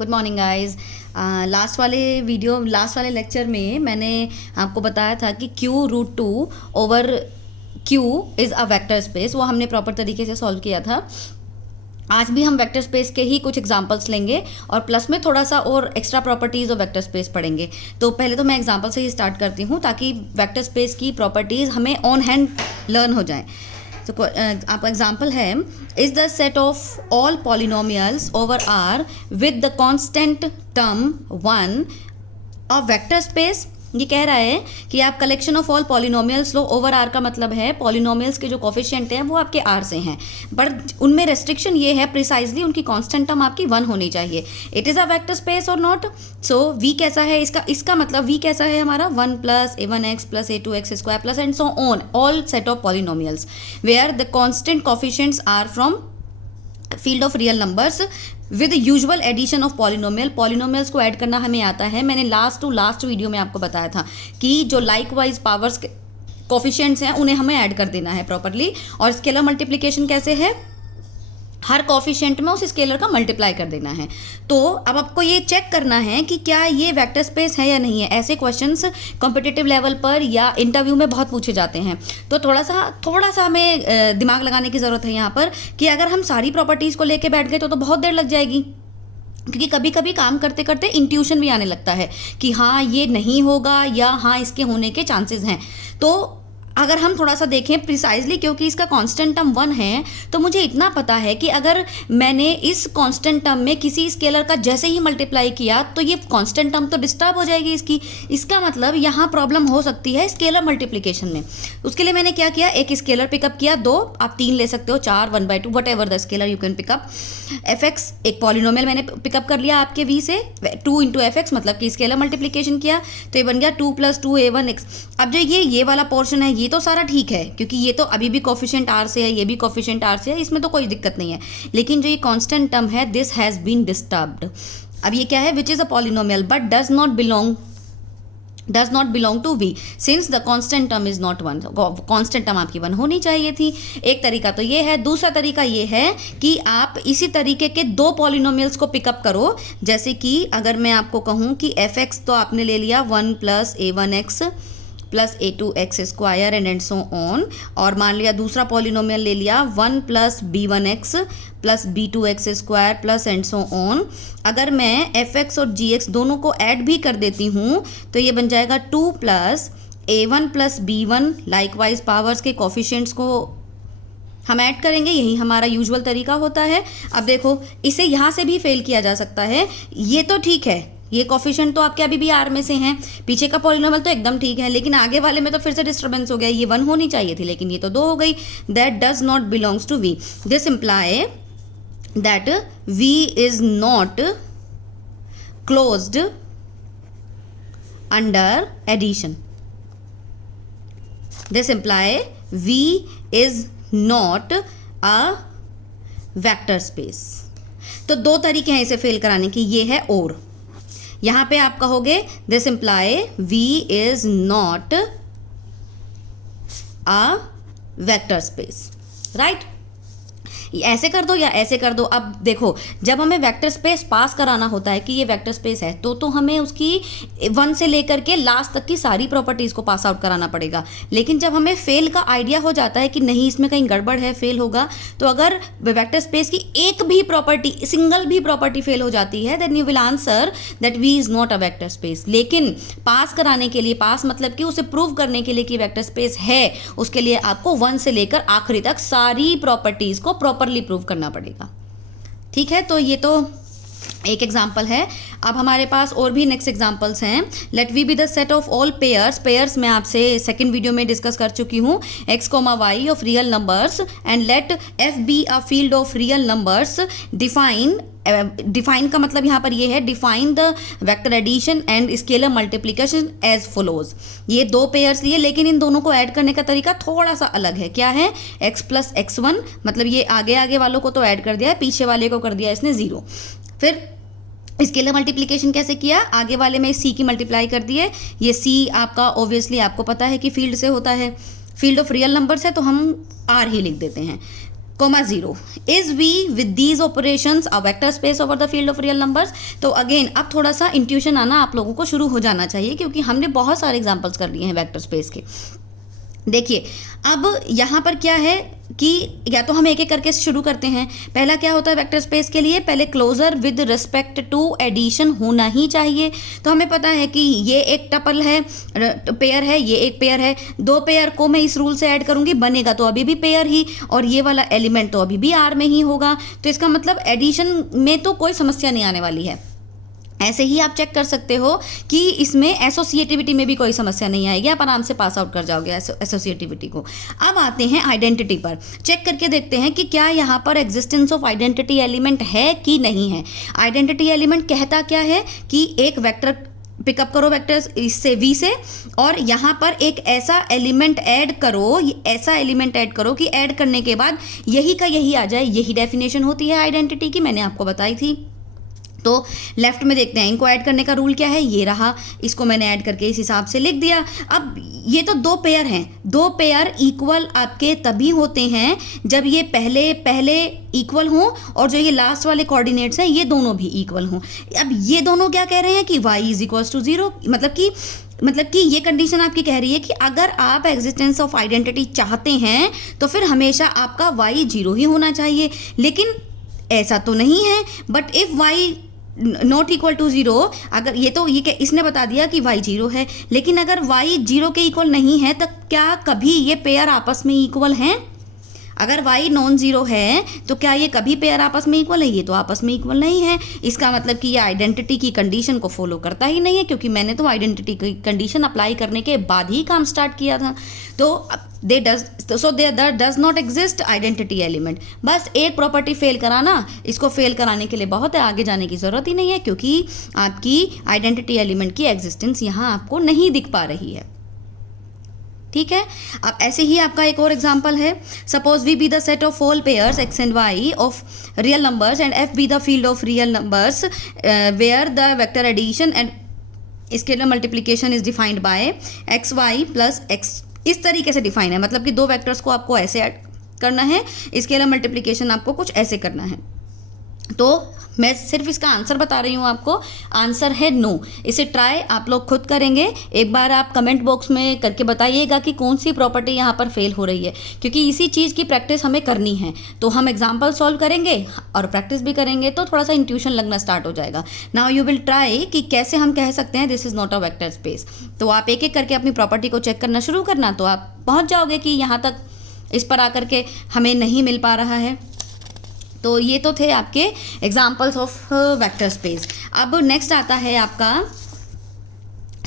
Good morning guys. Last वाले lecture में मैंने आपको बताया था कि Q√2 over Q is a vector space, वो हमने प्रॉपर तरीके से सॉल्व किया था। आज भी हम वेक्टर स्पेस के ही कुछ एग्जांपल्स लेंगे और प्लस में थोड़ा सा और एक्स्ट्रा प्रॉपर्टीज़ और वेक्टर स्पेस पढ़ेंगे। तो पहले तो मैं एग्जांपल से ही स्टार्ट करती हूँ ताकि वेक्टर स्पेस की प्रॉपर्टीज़ हमें ऑन हैंड लर्न हो जाएं। तो आपका एग्जाम्पल है, is the set of all polynomials over R with the constant term 1 a vector space. ये कह रहा है कि आप कलेक्शन ऑफ ऑल पॉलिनोमियल्स लो। ओवर आर का मतलब है पॉलिनोमियल्स के जो कोफिशिएंट हैं वो आपके आर से हैं, बट उनमें रेस्ट्रिक्शन ये है प्रिसाइजली उनकी कांस्टेंट टर्म आपकी 1 होनी चाहिए। It is a vector space और नॉट। सो वी कैसा है, इसका मतलब वी कैसा है हमारा 1 + a1x + a2x² plus and so on all set of polynomials where the constant coefficients are from field of real numbers with usual addition of polynomials को add करना हमें आता है। मैंने लास्ट वीडियो में आपको बताया था कि जो लाइकवाइज पावर्स कोफिशिएंट्स हैं उन्हें हमें ऐड कर देना है प्रॉपर्ली। और स्केलर मल्टीप्लिकेशन कैसे है, हर कोफिशिएंट में उस स्केलर का मल्टीप्लाई कर देना है। तो अब आपको ये चेक करना है कि क्या ये वेक्टर स्पेस है या नहीं है। ऐसे क्वेश्चंस कॉम्पिटिटिव लेवल पर या इंटरव्यू में बहुत पूछे जाते हैं। तो थोड़ा सा हमें दिमाग लगाने की ज़रूरत है यहाँ पर कि अगर हम सारी प्रॉपर्टीज़ को लेके बैठ गए तो बहुत देर लग जाएगी, क्योंकि कभी कभी काम करते करते इंट्यूशन भी आने लगता है कि हाँ ये नहीं होगा या हाँ इसके होने के चांसेस हैं। तो अगर हम थोड़ा सा देखें प्रिसाइजली, क्योंकि इसका कांस्टेंट टर्म 1 है, तो मुझे इतना पता है कि अगर मैंने इस कांस्टेंट टर्म में किसी स्केलर का जैसे ही मल्टीप्लाई किया तो ये कांस्टेंट टर्म तो डिस्टर्ब हो जाएगी इसकी। इसका मतलब यहाँ प्रॉब्लम हो सकती है स्केलर मल्टीप्लिकेशन में। उसके लिए मैंने क्या किया, एक स्केलर पिकअप किया, 2 आप 3 ले सकते हो, 4 1/2 what ever the scalar you can pick up. fx एक पॉलिनोमियल मैंने पिकअप कर लिया आपके v से, 2 × fx मतलब कि स्केलर मल्टीप्लिकेशन किया तो ये बन गया 2 + 2 a1x। अब जो ये वाला पोर्शन है ये तो सारा ठीक है, क्योंकि ये तो अभी भी कोफिशिएंट आर से है, ये भी कोफिशिएंट आर से है, इसमें तो कोई दिक्कत नहीं है। लेकिन जो ये कांस्टेंट टर्म है, दिस हैज़ बीन डिस्टर्ब्ड। अब ये क्या है, which is a polynomial but does not belong to v since the constant term is not 1। Constant term आपकी 1 होनी चाहिए थी। एक तरीका तो ये है। दूसरा तरीका ये है कि आप इसी तरीके के 2 पॉलिनोमियल्स को पिकअप करो। जैसे कि अगर मैं आपको कहूँ कि fx तो आपने ले लिया 1 + a1x + a2x² and so on, और मान लिया दूसरा पॉलिनोमियल ले लिया 1 + b1x + b2x² plus and so on. अगर मैं fx और gx दोनों को ऐड भी कर देती हूँ तो ये बन जाएगा 2 + a1 + b1। लाइकवाइज पावर्स के कोफिशिएंट्स को हम ऐड करेंगे, यही हमारा यूजुअल तरीका होता है। अब देखो इसे यहाँ से भी फेल किया जा सकता है। ये तो ठीक है, ये कोफिशिएंट तो आपके अभी भी आर में से हैं, पीछे का पॉलिनोमियल तो एकदम ठीक है, लेकिन आगे वाले में तो फिर से डिस्टर्बेंस हो गया। ये 1 होनी चाहिए थी लेकिन ये तो 2 हो गई। That does not belongs to v। This imply that v is not closed under addition. This imply v is not a vector space. तो 2 तरीके हैं इसे फेल कराने की, ये है और। यहाँ पे आप कहोगे this imply v is not a vector space, right. ऐसे कर दो या ऐसे कर दो। अब देखो जब हमें वेक्टर स्पेस पास कराना होता है कि ये वेक्टर स्पेस है तो हमें उसकी 1 से लेकर के लास्ट तक की सारी प्रॉपर्टीज़ को पास आउट कराना पड़ेगा। लेकिन जब हमें फेल का आइडिया हो जाता है कि नहीं इसमें कहीं गड़बड़ है, फेल होगा, तो अगर वेक्टर स्पेस की एक भी प्रॉपर्टी, सिंगल भी प्रॉपर्टी फेल हो जाती है then you will answer that V is not a vector space. लेकिन पास कराने के लिए, पास मतलब कि उसे प्रूव करने के लिए कि वेक्टर स्पेस है, उसके लिए आपको 1 से लेकर आखिरी तक सारी प्रॉपर्टीज़ को प्रॉपरली प्रूव करना पड़ेगा। ठीक है, तो ये तो एक एग्जाम्पल है। अब हमारे पास और भी नेक्स्ट एग्जाम्पल्स हैं। Let V be the set of all pairs मैं आपसे सेकंड वीडियो में डिस्कस कर चुकी हूँ, x, y of real numbers and let f be a field of real numbers. Define का मतलब यहाँ पर ये है, define the vector addition and scalar multiplication as follows. ये 2 पेयर्स लिए, लेकिन इन दोनों को ऐड करने का तरीका थोड़ा सा अलग है। क्या है, x + x1 मतलब ये आगे वालों को तो ऐड कर दिया है, पीछे वाले को कर दिया इसने 0। फिर स्केलर मल्टीप्लिकेशन कैसे किया, आगे वाले में c की मल्टीप्लाई कर दी है। ये c आपका ऑब्वियसली आपको पता है कि फील्ड से होता है, फील्ड ऑफ रियल नंबर्स है तो हम r ही लिख देते हैं। comma 0 is V with these operations a vector space over the field of real numbers। तो अगेन अब थोड़ा सा इंट्यूशन आना आप लोगों को शुरू हो जाना चाहिए, क्योंकि हमने बहुत सारे एग्जांपल्स कर लिए हैं वेक्टर स्पेस के। देखिए अब यहाँ पर क्या है कि या तो हम एक एक करके शुरू करते हैं। पहला क्या होता है वेक्टर स्पेस के लिए, पहले closure with respect to addition होना ही चाहिए। तो हमें पता है कि ये एक टपल है, पेयर है, ये एक पेयर है, दो पेयर को मैं इस रूल से ऐड करूंगी, बनेगा तो अभी भी पेयर ही, और ये वाला एलिमेंट तो अभी भी आर में ही होगा। तो इसका मतलब एडिशन में तो कोई समस्या नहीं आने वाली है। ऐसे ही आप चेक कर सकते हो कि इसमें एसोसिएटिविटी में भी कोई समस्या नहीं आएगी, आप आराम से पास आउट कर जाओगे एसोसिएटिविटी को। अब आते हैं आइडेंटिटी पर, चेक करके देखते हैं कि क्या यहाँ पर एग्जिस्टेंस ऑफ आइडेंटिटी एलिमेंट है कि नहीं है। आइडेंटिटी एलिमेंट कहता क्या है कि एक वेक्टर पिकअप करो वेक्टर्स इससे V से, और यहाँ पर एक ऐसा एलिमेंट ऐड करो, ऐसा एलिमेंट ऐड करो कि ऐड करने के बाद यही का यही आ जाए। यही डेफिनेशन होती है आइडेंटिटी की, मैंने आपको बताई थी। तो लेफ्ट में देखते हैं इनको ऐड करने का रूल क्या है, ये रहा, इसको मैंने ऐड करके इस हिसाब से लिख दिया। अब ये तो दो पेयर हैं, दो पेयर इक्वल आपके तभी होते हैं जब ये पहले इक्वल हों और जो ये लास्ट वाले कोऑर्डिनेट्स हैं ये दोनों भी इक्वल हों। अब ये दोनों क्या कह रहे हैं कि y इज इक्वल्स टू 0, मतलब कि ये कंडीशन आपकी कह रही है कि अगर आप एग्जिस्टेंस ऑफ आइडेंटिटी चाहते हैं तो फिर हमेशा आपका y 0 ही होना चाहिए। लेकिन ऐसा तो नहीं है, but if y not equal to 0, अगर ये इसने बता दिया कि y 0 है, लेकिन अगर y 0 के इक्वल नहीं है तो क्या कभी ये पेयर आपस में इक्वल हैं? अगर y नॉन जीरो है तो क्या ये कभी पेयर आपस में इक्वल है? ये तो आपस में इक्वल नहीं है। इसका मतलब कि ये आइडेंटिटी की कंडीशन को फॉलो करता ही नहीं है, क्योंकि मैंने तो आइडेंटिटी की कंडीशन अप्लाई करने के बाद ही काम स्टार्ट किया था। तो there does not exist identity element. बस एक प्रॉपर्टी फेल कराना, इसको फेल कराने के लिए बहुत है, आगे जाने की ज़रूरत ही नहीं है, क्योंकि आपकी आइडेंटिटी एलिमेंट की एग्जिस्टेंस यहाँ आपको नहीं दिख पा रही है। ठीक है, अब ऐसे ही आपका एक और एग्जांपल है। Suppose V be the set of all pairs X and Y of real numbers and F be the field of real numbers where the vector addition and scalar multiplication is defined by X Y plus X. इस तरीके से define है, मतलब कि दो vectors को आपको ऐसे ऐड करना है, स्केलर मल्टीप्लिकेशन आपको कुछ ऐसे करना है। तो मैं सिर्फ इसका आंसर बता रही हूँ आपको, आंसर है नो। इसे ट्राई आप लोग खुद करेंगे, एक बार आप कमेंट बॉक्स में करके बताइएगा कि कौन सी प्रॉपर्टी यहाँ पर फेल हो रही है, क्योंकि इसी चीज़ की प्रैक्टिस हमें करनी है। तो हम एग्जाम्पल सॉल्व करेंगे और प्रैक्टिस भी करेंगे, तो थोड़ा सा इंट्यूशन लगना स्टार्ट हो जाएगा। नाउ यू विल ट्राई कि कैसे हम कह सकते हैं this is not a vector space. तो आप एक एक करके अपनी प्रॉपर्टी को चेक करना शुरू करना, तो आप पहुँच जाओगे कि यहाँ तक इस पर आकर के हमें नहीं मिल पा रहा है। तो ये तो थे आपके एग्जाम्पल्स ऑफ वेक्टर स्पेस। अब नेक्स्ट आता है आपका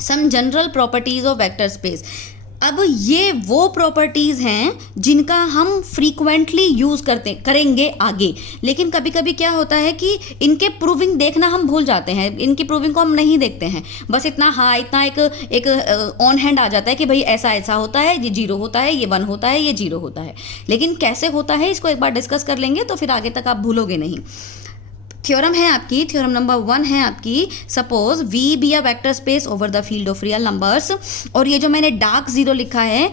some general properties of vector space. अब ये वो प्रॉपर्टीज़ हैं जिनका हम फ्रीक्वेंटली यूज़ करेंगे आगे, लेकिन कभी कभी क्या होता है कि इनके प्रूविंग देखना हम भूल जाते हैं, इनकी प्रूविंग को हम नहीं देखते हैं। बस इतना एक ऑन हैंड आ जाता है कि भाई ऐसा ऐसा होता है, ये 0 होता है, ये 1 होता है, ये 0 होता है। लेकिन कैसे होता है इसको एक बार डिस्कस कर लेंगे तो फिर आगे तक आप भूलोगे नहीं। थ्योरम है आपकी, थ्योरम नंबर 1 है आपकी, suppose V be a vector space over the field of real numbers. और ये जो मैंने डार्क 0 लिखा है,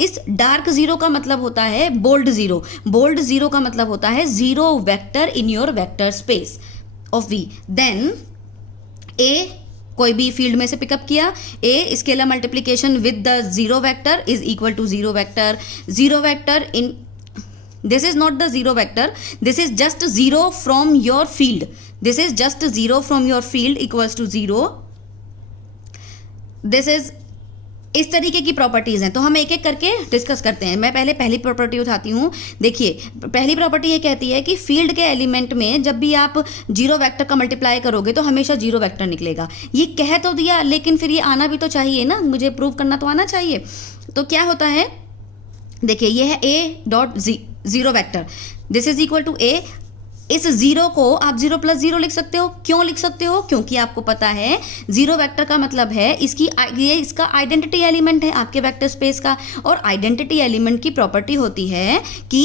इस डार्क 0 का मतलब होता है बोल्ड 0। बोल्ड 0 का मतलब होता है 0 vector in your vector space of V। Then A कोई भी फील्ड में से पिकअप किया, A scalar multiplication with the 0 vector is equal to 0 vector. 0 vector in this is not the 0 vector, this is just 0 from your field, this is just 0 from your field equals to 0। this is इस तरीके की properties हैं। तो हम एक एक करके discuss करते हैं। मैं पहले पहली प्रॉपर्टी उठाती हूँ। देखिए पहली प्रॉपर्टी ये कहती है कि फील्ड के एलिमेंट में जब भी आप 0 वेक्टर का मल्टीप्लाई करोगे तो हमेशा 0 वेक्टर निकलेगा। ये कह तो दिया, लेकिन फिर ये आना भी तो चाहिए ना, मुझे प्रूव करना तो आना चाहिए। तो क्या होता है, देखिए ये है A dot 0 vector, this is equal to A। इस 0 को आप 0 प्लस 0 लिख सकते हो। क्यों लिख सकते हो? क्योंकि आपको पता है 0 वेक्टर का मतलब है ये इसका आइडेंटिटी एलिमेंट है आपके वेक्टर स्पेस का। और आइडेंटिटी एलिमेंट की प्रॉपर्टी होती है कि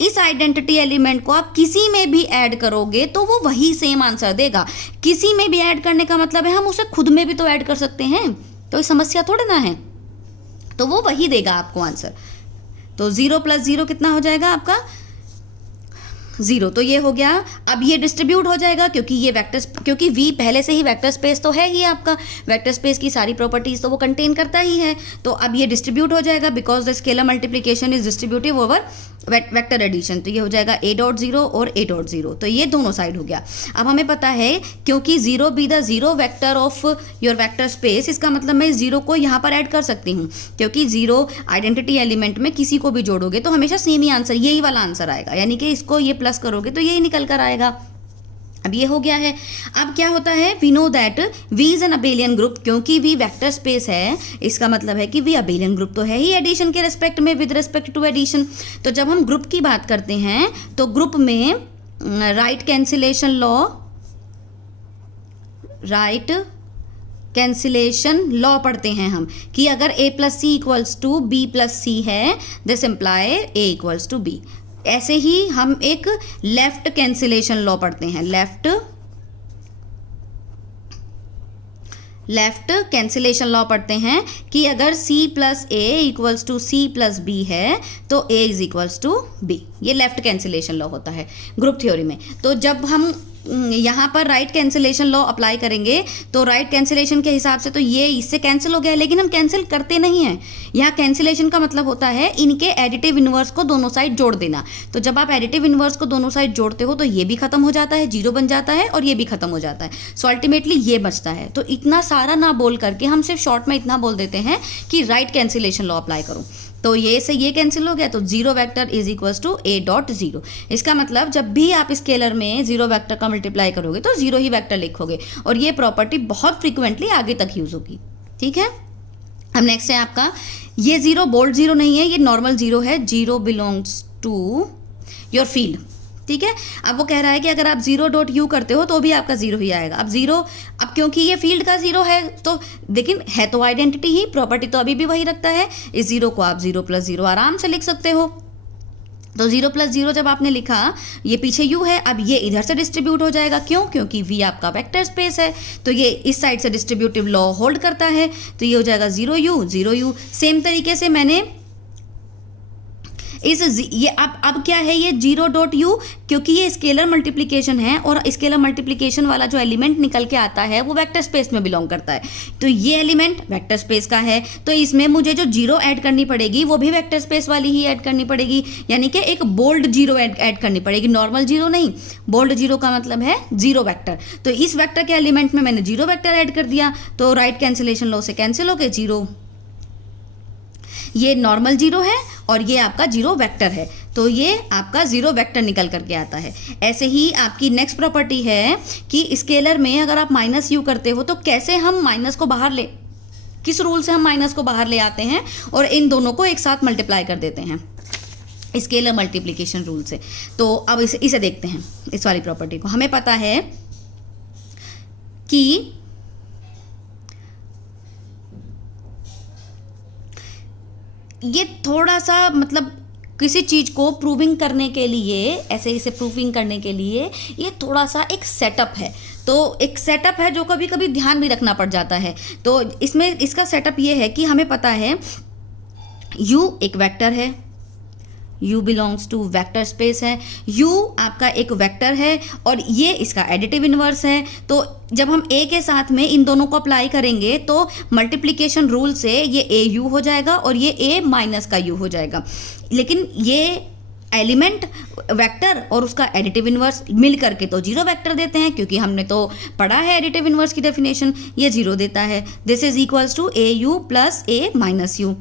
इस आइडेंटिटी एलिमेंट को आप किसी में भी ऐड करोगे तो वो वही सेम आंसर देगा। किसी में भी ऐड करने का मतलब है हम उसे खुद में भी तो ऐड कर सकते हैं, तो ये समस्या थोड़ी ना है, तो वो वही देगा आपको आंसर। तो 0 प्लस 0 कितना हो जाएगा आपका 0, तो ये हो गया। अब ये डिस्ट्रीब्यूट हो जाएगा क्योंकि ये क्योंकि V पहले से ही वेक्टर स्पेस तो है ही, आपका वेक्टर स्पेस की सारी प्रॉपर्टीज तो वो कंटेन करता ही है। तो अब ये डिस्ट्रीब्यूट हो जाएगा because the scalar multiplication is distributive over vector addition. तो ये हो जाएगा A.0 और A.0, तो ये दोनों साइड हो गया। अब हमें पता है क्योंकि 0 be the 0 vector of your vector space, इसका मतलब मैं इस 0 को यहाँ पर ऐड कर सकती हूँ क्योंकि 0 आइडेंटिटी एलिमेंट में किसी को भी जोड़ोगे तो हमेशा सेम ही आंसर, यही वाला आंसर आएगा, यानी कि इसको ये प्लस करोगे तो यही निकल कर आएगा। अब ये हो गया है। अब क्या होता है, we know that V is an abelian group, क्योंकि V वेक्टर स्पेस है इसका मतलब है कि V अबेलियन ग्रुप तो है ही एडिशन के रेस्पेक्ट में, विद रेस्पेक्ट टू एडिशन। तो जब हम ग्रुप की बात करते हैं तो ग्रुप में राइट कैंसिलेशन लॉ पढ़ते हैं हम कि अगर A plus C equals to B plus C है, this imply A equals to B। ऐसे ही हम एक लेफ्ट कैंसिलेशन लॉ पढ़ते हैं, लेफ्ट कैंसिलेशन लॉ पढ़ते हैं कि अगर C plus A equals to C plus B है तो A is equals to B। ये लेफ्ट कैंसिलेशन लॉ होता है ग्रुप थ्योरी में। तो जब हम यहाँ पर राइट कैंसिलेशन लॉ अप्लाई करेंगे तो राइट कैंसिलेशन के हिसाब से तो ये इससे कैंसिल हो गया, लेकिन हम कैंसिल करते नहीं हैं। यहाँ कैंसिलेशन का मतलब होता है इनके एडिटिव इनवर्स को दोनों साइड जोड़ देना। तो जब आप एडिटिव इनवर्स को दोनों साइड जोड़ते हो तो ये भी खत्म हो जाता है, 0 बन जाता है, और ये भी खत्म हो जाता है। सो अल्टीमेटली ये बचता है। तो इतना सारा ना बोल करके हम सिर्फ शॉर्ट में इतना बोल देते हैं कि राइट कैंसिलेशन लॉ अप्लाई करो। तो ये से ये कैंसिल हो गया, तो 0 vector is equals to A.0। इसका मतलब जब भी आप स्केलर में 0 वेक्टर का मल्टीप्लाई करोगे तो 0 ही वेक्टर लिखोगे, और ये प्रॉपर्टी बहुत फ्रीक्वेंटली आगे तक यूज होगी। ठीक है। अब नेक्स्ट है आपका, ये 0 बोल्ड 0 नहीं है, ये नॉर्मल 0 है। 0 बिलोंग्स टू योर फील्ड। ठीक है। अब वो कह रहा है कि अगर आप 0.u करते हो तो भी आपका 0 ही आएगा। अब क्योंकि ये फील्ड का 0 है तो, लेकिन है तो आइडेंटिटी ही, प्रॉपर्टी तो अभी भी वही रखता है। इस 0 को आप 0 प्लस 0 आराम से लिख सकते हो। तो 0 प्लस 0 जब आपने लिखा, ये पीछे u है, अब ये इधर से डिस्ट्रीब्यूट हो जाएगा। क्यों? क्योंकि V आपका वेक्टर स्पेस है, तो ये इस साइड से डिस्ट्रीब्यूटिव लॉ होल्ड करता है। तो ये हो जाएगा 0u। सेम तरीके से मैंने ये अब क्या है, ये 0.u, क्योंकि ये स्केलर मल्टीप्लिकेशन है और स्केलर मल्टीप्लिकेशन वाला जो एलिमेंट निकल के आता है वो वेक्टर स्पेस में बिलोंग करता है। तो ये एलिमेंट वेक्टर स्पेस का है, तो इसमें मुझे जो 0 ऐड करनी पड़ेगी वो भी वेक्टर स्पेस वाली ही ऐड करनी पड़ेगी, यानी कि एक बोल्ड 0 ऐड करनी पड़ेगी, नॉर्मल 0 नहीं। बोल्ड 0 का मतलब है 0 वेक्टर। तो इस वेक्टर के एलिमेंट में मैंने 0 वेक्टर ऐड कर दिया, तो राइट कैंसिलेशन लॉ से कैंसिल हो गए 0। ये नॉर्मल 0 है और ये आपका 0 वेक्टर है, तो ये आपका 0 वेक्टर निकल करके आता है। ऐसे ही आपकी नेक्स्ट प्रॉपर्टी है कि स्केलर में अगर आप माइनस u करते हो तो कैसे हम माइनस को बाहर किस रूल से हम माइनस को बाहर ले आते हैं और इन दोनों को एक साथ मल्टीप्लाई कर देते हैं, स्केलर मल्टीप्लिकेशन रूल से। तो अब इसे देखते हैं, इस वाली प्रॉपर्टी को। हमें पता है कि ये थोड़ा सा मतलब किसी चीज़ को प्रूविंग करने के लिए, ऐसे इसे प्रूविंग करने के लिए ये थोड़ा सा एक सेटअप है। तो एक सेटअप है जो कभी कभी ध्यान भी रखना पड़ जाता है। तो इसमें इसका सेटअप ये है कि हमें पता है u एक वेक्टर है, u belongs to vector space है, u आपका एक वेक्टर है और ये इसका एडिटिव इनवर्स है। तो जब हम a के साथ में इन दोनों को अप्लाई करेंगे तो मल्टीप्लिकेशन रूल से ये au हो जाएगा और ये a माइनस का u हो जाएगा। लेकिन ये एलिमेंट वेक्टर और उसका एडिटिव इनवर्स मिल करके तो 0 वेक्टर देते हैं, क्योंकि हमने तो पढ़ा है एडिटिव इनवर्स की डेफिनेशन, ये 0 देता है। This is equals to au plus a minus u।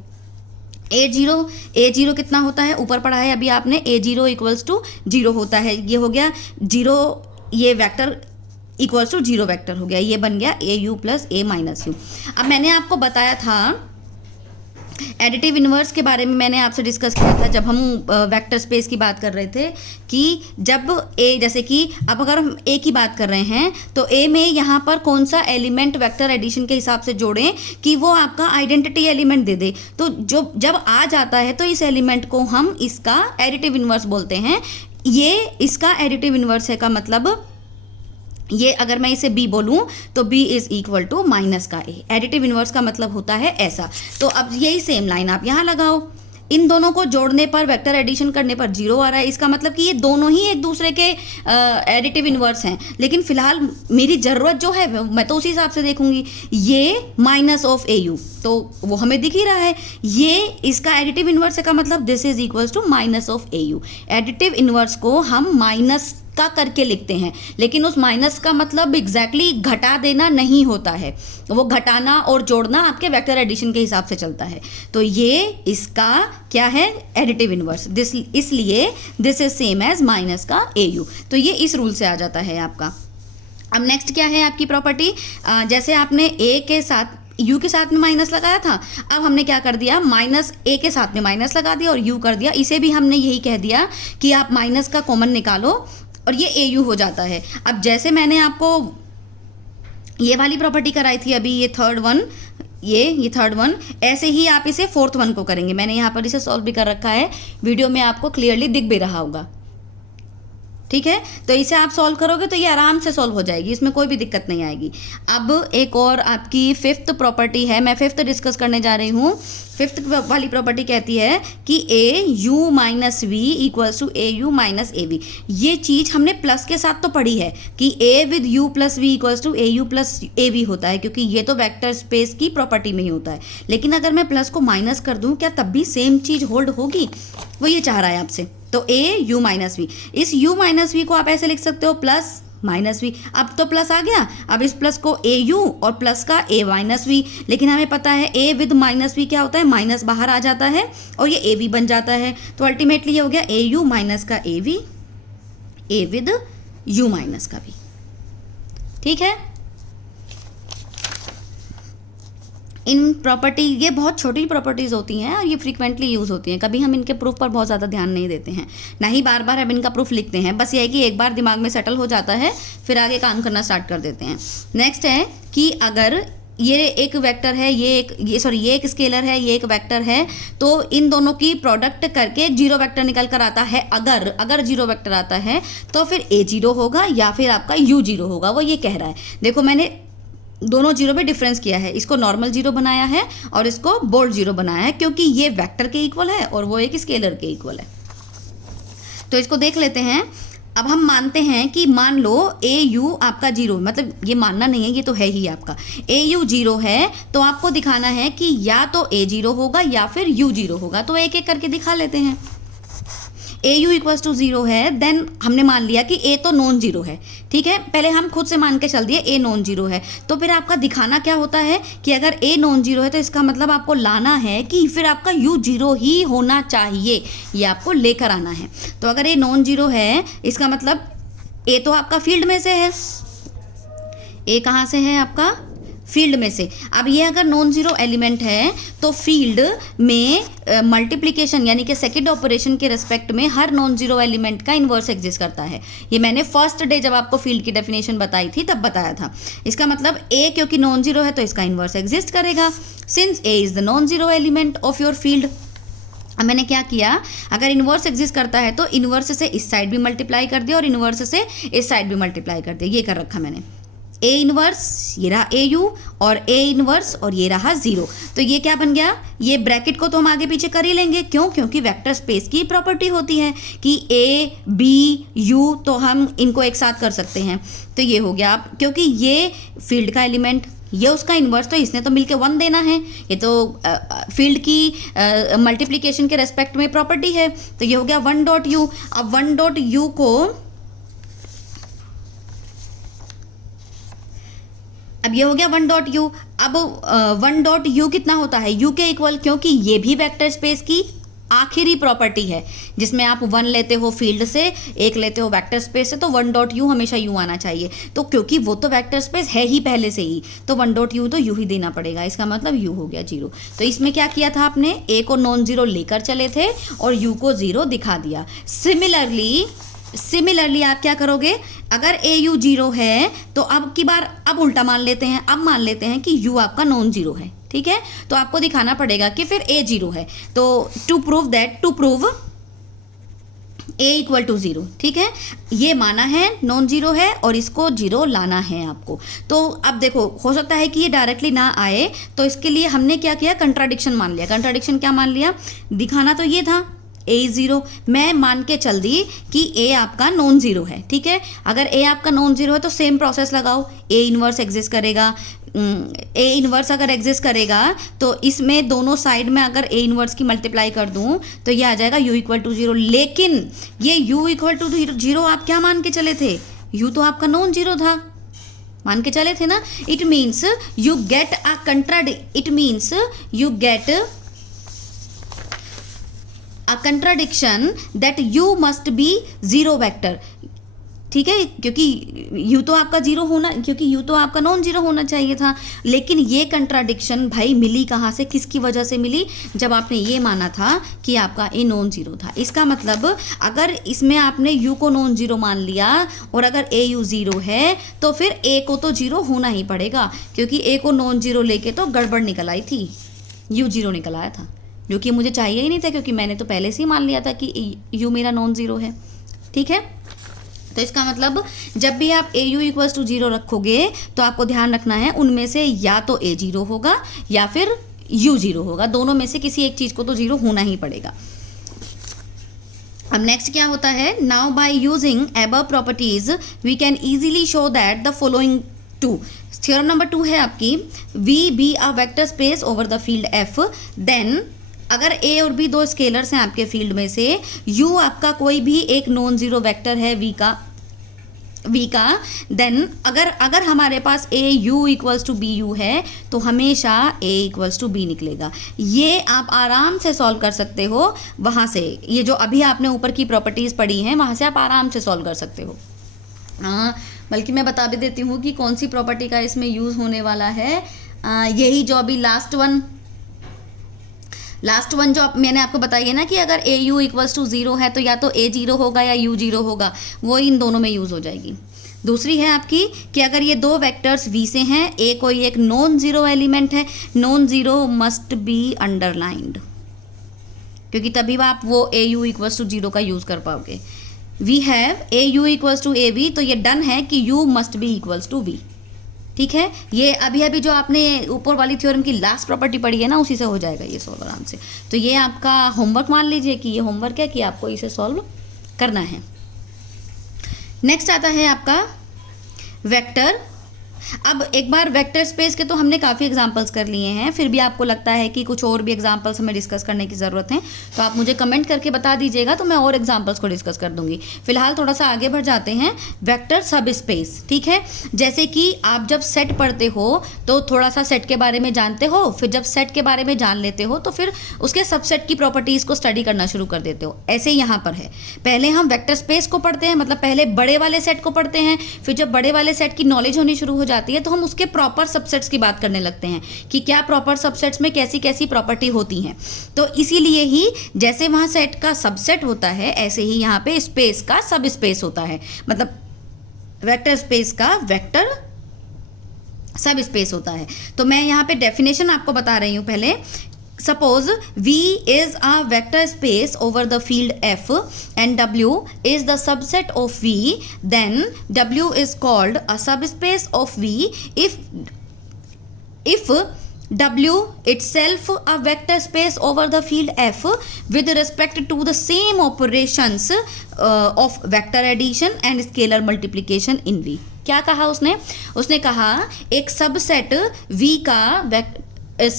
A0 कितना होता है, ऊपर पढ़ा है अभी आपने, A0 इक्वल्स टू 0 होता है। ये हो गया 0, ये वेक्टर इक्वल्स टू 0 वेक्टर हो गया, ये बन गया au plus a minus u। अब मैंने आपको बताया था एडिटिव इनवर्स के बारे में, मैंने आपसे डिस्कस किया था जब हम वेक्टर स्पेस की बात कर रहे थे कि जब a, जैसे कि अब अगर हम a की बात कर रहे हैं तो a में यहाँ पर कौन सा एलिमेंट वेक्टर एडिशन के हिसाब से जोड़ें कि वो आपका आइडेंटिटी एलिमेंट दे दे। तो जो जब आ जाता है तो इस एलिमेंट को हम इसका एडिटिव इनवर्स बोलते हैं। ये इसका एडिटिव इनवर्स है का मतलब, ये अगर मैं इसे b बोलूं तो b is equal to minus का a। एडिटिव इनवर्स का मतलब होता है ऐसा। तो अब यही सेम लाइन आप यहाँ लगाओ, इन दोनों को जोड़ने पर, वेक्टर एडिशन करने पर 0 आ रहा है। इसका मतलब कि ये दोनों ही एक दूसरे के एडिटिव इन्वर्स हैं, लेकिन फिलहाल मेरी ज़रूरत जो है मैं तो उसी हिसाब से देखूंगी। ये माइनस ऑफ AU, तो वो हमें दिख ही रहा है, ये इसका एडिटिव इन्वर्स है, का मतलब this is equals to minus of AU। Additive inverse को हम माइनस का करके लिखते हैं, लेकिन उस माइनस का मतलब एग्जैक्टली घटा देना नहीं होता है, वो घटाना और जोड़ना आपके वेक्टर एडिशन के हिसाब से चलता है। तो ये इसका क्या है, एडिटिव इन्वर्स, दिस, इसलिए this is same as minus का AU। तो ये इस रूल से आ जाता है आपका। अब नेक्स्ट क्या है आपकी प्रॉपर्टी, जैसे आपने A के साथ U के साथ में माइनस लगाया था, अब हमने क्या कर दिया, माइनस A के साथ में माइनस लगा दिया और U कर दिया। इसे भी हमने यही कह दिया कि आप माइनस का कॉमन निकालो और ये AU हो जाता है। अब जैसे मैंने आपको ये वाली प्रॉपर्टी कराई थी अभी, ये थर्ड वन, ये थर्ड वन, ऐसे ही आप इसे फोर्थ वन को करेंगे। मैंने यहाँ पर इसे सॉल्व भी कर रखा है, वीडियो में आपको क्लियरली दिख भी रहा होगा, ठीक है। तो इसे आप सॉल्व करोगे तो ये आराम से सॉल्व हो जाएगी, इसमें कोई भी दिक्कत नहीं आएगी। अब एक और आपकी फिफ्थ प्रॉपर्टी है, मैं फिफ्थ डिस्कस करने जा रही हूँ। फिफ्थ वाली प्रॉपर्टी कहती है कि AU minus V equals to AU minus AV। ये चीज़ हमने प्लस के साथ तो पढ़ी है कि A with U plus V equals to AU plus AV होता है, क्योंकि ये तो वेक्टर स्पेस की प्रॉपर्टी में ही होता है। लेकिन अगर मैं प्लस को माइनस कर दूँ, क्या तब भी सेम चीज़ होल्ड होगी, वो ये चाह रहा है आपसे। तो AU माइनस V, इस U माइनस V को आप ऐसे लिख सकते हो प्लस माइनस V। अब तो प्लस आ गया, अब इस प्लस को AU और प्लस का A माइनस V, लेकिन हमें पता है A विद माइनस V क्या होता है, माइनस बाहर आ जाता है और ये AV बन जाता है। तो अल्टीमेटली ये हो गया AU माइनस का AV, A with U minus का V, ठीक है। इन प्रॉपर्टी, ये बहुत छोटी प्रॉपर्टीज़ होती हैं और ये फ्रीक्वेंटली यूज़ होती हैं, कभी हम इनके प्रूफ पर बहुत ज़्यादा ध्यान नहीं देते हैं, ना ही बार बार हम इनका प्रूफ लिखते हैं। बस ये है कि एक बार दिमाग में सेटल हो जाता है, फिर आगे काम करना स्टार्ट कर देते हैं। नेक्स्ट है कि अगर ये एक वेक्टर है, ये एक स्केलर है, ये एक वेक्टर है, तो इन दोनों की प्रोडक्ट करके जीरो वेक्टर निकल कर आता है। अगर जीरो वेक्टर आता है तो फिर A जीरो होगा या फिर आपका U जीरो होगा, वो ये कह रहा है। देखो मैंने दोनों जीरो में डिफरेंस किया है, इसको नॉर्मल जीरो बनाया है और इसको बोल्ड जीरो बनाया है, क्योंकि ये वेक्टर के इक्वल है और वो एक स्केलर के इक्वल है। तो इसको देख लेते हैं। अब हम मानते हैं कि मान लो AU आपका जीरो, मतलब ये मानना नहीं है, ये तो है ही आपका, AU जीरो है, तो आपको दिखाना है कि या तो A जीरो होगा या फिर U जीरो होगा। तो एक एक करके दिखा लेते हैं। AU इक्वल्स टू जीरो है, देन हमने मान लिया कि A तो नॉन जीरो है, ठीक है। पहले हम खुद से मान के चल दिए A नॉन जीरो है, तो फिर आपका दिखाना क्या होता है कि अगर A नॉन जीरो है तो इसका मतलब आपको लाना है कि फिर आपका U जीरो ही होना चाहिए, ये आपको लेकर आना है। तो अगर A नॉन जीरो है, इसका मतलब A तो आपका फील्ड में से है, A कहाँ से है आपका, फील्ड में से। अब ये अगर नॉन जीरो एलिमेंट है तो फील्ड में मल्टीप्लिकेशन यानी कि सेकंड ऑपरेशन के रेस्पेक्ट में हर नॉन जीरो एलिमेंट का इन्वर्स एग्जिस्ट करता है। ये मैंने फर्स्ट डे जब आपको फील्ड की डेफिनेशन बताई थी तब बताया था। इसका मतलब A क्योंकि नॉन जीरो है तो इसका इन्वर्स एग्जिस्ट करेगा, since A is the non zero element of your field. अब मैंने क्या किया, अगर इन्वर्स एग्जिस्ट करता है तो इन्वर्स से इस साइड भी मल्टीप्लाई कर दिया और इन्वर्स से इस साइड भी मल्टीप्लाई कर दिया, ये कर रखा मैंने। A इन्वर्स, ये रहा AU, और A इन्वर्स और ये रहा जीरो। तो ये क्या बन गया, ये ब्रैकेट को तो हम आगे पीछे कर ही लेंगे, क्यों, क्योंकि वेक्टर स्पेस की प्रॉपर्टी होती है कि A B U, तो हम इनको एक साथ कर सकते हैं। तो ये हो गया, आप क्योंकि ये फील्ड का एलिमेंट, ये उसका इन्वर्स, तो इसने तो मिलके 1 देना है, ये तो फील्ड की मल्टीप्लिकेशन के रेस्पेक्ट में प्रॉपर्टी है। तो ये हो गया 1.u। अब 1.u को, अब ये हो गया 1.u। अब 1.u कितना होता है, u के इक्वल, क्योंकि ये भी वेक्टर स्पेस की आखिरी प्रॉपर्टी है, जिसमें आप 1 लेते हो फील्ड से, 1 लेते हो वेक्टर स्पेस से, तो 1.u हमेशा u आना चाहिए। तो क्योंकि वो तो वेक्टर स्पेस है ही पहले से ही, तो 1.u तो u ही देना पड़ेगा, इसका मतलब u हो गया 0। तो इसमें क्या किया था आपने, a को नॉन जीरो लेकर चले थे और u को 0 दिखा दिया। सिमिलरली आप क्या करोगे, अगर AU जीरो है तो अब की बार अब उल्टा मान लेते हैं, अब मान लेते हैं कि U आपका नॉन जीरो है, ठीक है। तो आपको दिखाना पड़ेगा कि फिर A जीरो है। तो to prove a equal to 0, ठीक है। ये माना है नॉन जीरो है और इसको जीरो लाना है आपको। तो अब देखो, हो सकता है कि ये डायरेक्टली ना आए, तो इसके लिए हमने क्या किया, कंट्राडिक्शन मान लिया। कंट्राडिक्शन क्या मान लिया, दिखाना तो ये था a 0, मैं मान के चल दी कि a आपका नॉन जीरो है, ठीक है। अगर a आपका नॉन जीरो है तो सेम प्रोसेस लगाओ, a इनवर्स एग्जिस्ट करेगा। ए इनवर्स अगर एग्जिस्ट करेगा तो इसमें दोनों साइड में अगर ए इनवर्स की मल्टीप्लाई कर दूं तो ये आ जाएगा u इक्वल टू 0। लेकिन ये u इक्वल टू 0 आप क्या मान के चले थे, u तो आपका नॉन जीरो था, मान के चले थे ना। It means you get a contradiction that u must B zero vector, ठीक है, क्योंकि u तो आपका जीरो होना, क्योंकि u तो आपका नॉन जीरो होना चाहिए था। लेकिन ये कंट्राडिक्शन भाई मिली कहाँ से, किसकी वजह से मिली, जब आपने ये माना था कि आपका a नॉन जीरो था। इसका मतलब अगर इसमें आपने u को नॉन जीरो मान लिया और अगर a u जीरो है तो फिर a को तो जीरो होना ही पड़ेगा, क्योंकि a को नॉन जीरो लेके तो गड़बड़ निकल आई थी, u जीरो निकल आया था, जो कि मुझे चाहिए ही नहीं था, क्योंकि मैंने तो पहले से ही मान लिया था कि u मेरा नॉन जीरो है, ठीक है। तो इसका मतलब जब भी आप ए यू इक्वल्स टू 0 रखोगे तो आपको ध्यान रखना है उनमें से या तो a 0 होगा या फिर u 0 होगा, दोनों में से किसी एक चीज़ को तो 0 होना ही पड़ेगा। अब नेक्स्ट क्या होता है, now by using above properties we can easily show that the following two. Theorem number 2 है आपकी, V be a vector space over the field F, then अगर a और b दो स्केलर्स हैं आपके फील्ड में से, u आपका कोई भी एक नॉन जीरो वेक्टर है v का, देन अगर हमारे पास a u equals to B U है तो हमेशा a इक्वल्स टू बी निकलेगा। ये आप आराम से सॉल्व कर सकते हो वहाँ से, ये जो अभी आपने ऊपर की प्रॉपर्टीज़ पढ़ी हैं वहाँ से आप आराम से सॉल्व कर सकते हो। बल्कि मैं बता भी देती हूँ कि कौन सी प्रॉपर्टी का इसमें यूज़ होने वाला है। यही जो अभी लास्ट वन जो मैंने आपको बताई है ना कि अगर ए यू इक्वल्स टू 0 है तो या तो a 0 होगा या u 0 होगा, वो इन दोनों में यूज़ हो जाएगी। दूसरी है आपकी कि अगर ये दो वेक्टर्स v से हैं, a कोई एक नॉन ज़ीरो एलिमेंट है, non zero must be underlined, क्योंकि तभी आप वो a u इक्वल्स टू 0 का यूज़ कर पाओगे। We have a u equals to a v, तो ये डन है कि u must be equals to v, ठीक है। ये अभी जो आपने ऊपर वाली थ्योरम की लास्ट प्रॉपर्टी पढ़ी है ना, उसी से हो जाएगा ये सॉल्व आराम से। तो ये आपका होमवर्क मान लीजिए कि ये होमवर्क है कि आपको इसे सॉल्व करना है। नेक्स्ट आता है आपका वेक्टर। अब एक बार वेक्टर स्पेस के तो हमने काफ़ी एग्जांपल्स कर लिए हैं, फिर भी आपको लगता है कि कुछ और भी एग्जांपल्स हमें डिस्कस करने की ज़रूरत है तो आप मुझे कमेंट करके बता दीजिएगा, तो मैं और एग्जांपल्स को डिस्कस कर दूंगी। फिलहाल थोड़ा सा आगे बढ़ जाते हैं, वेक्टर सब स्पेस, ठीक है। जैसे कि आप जब सेट पढ़ते हो तो थोड़ा सा सेट के बारे में जानते हो, फिर जब सेट के बारे में जान लेते हो तो फिर उसके सबसेट की प्रॉपर्टीज़ को स्टडी करना शुरू कर देते हो। ऐसे ही यहाँ पर है, पहले हम वेक्टर स्पेस को पढ़ते हैं, मतलब पहले बड़े वाले सेट को पढ़ते हैं, फिर जब बड़े वाले सेट की नॉलेज होनी शुरू हो जाती है तो हम उसके प्रॉपर सबसेट्स की बात करने लगते हैं कि क्या प्रॉपर सबसेट्स में कैसी कैसी प्रॉपर्टी होती हैं। तो इसीलिए ही जैसे वहाँ सेट का सबसेट होता है ऐसे ही यहाँ पे स्पेस का सब स्पेस होता है, मतलब वेक्टर स्पेस का वेक्टर सब स्पेस होता है। तो मैं यहाँ पे डेफिनेशन आपको बता रही हूँ पहले। Suppose V is a vector space over the field F and W is the subset of V, then W is called a subspace of V if W itself a vector space over the field F with respect to the same operations of vector addition and scalar multiplication in V। क्या कहा उसने कहा एक subset V का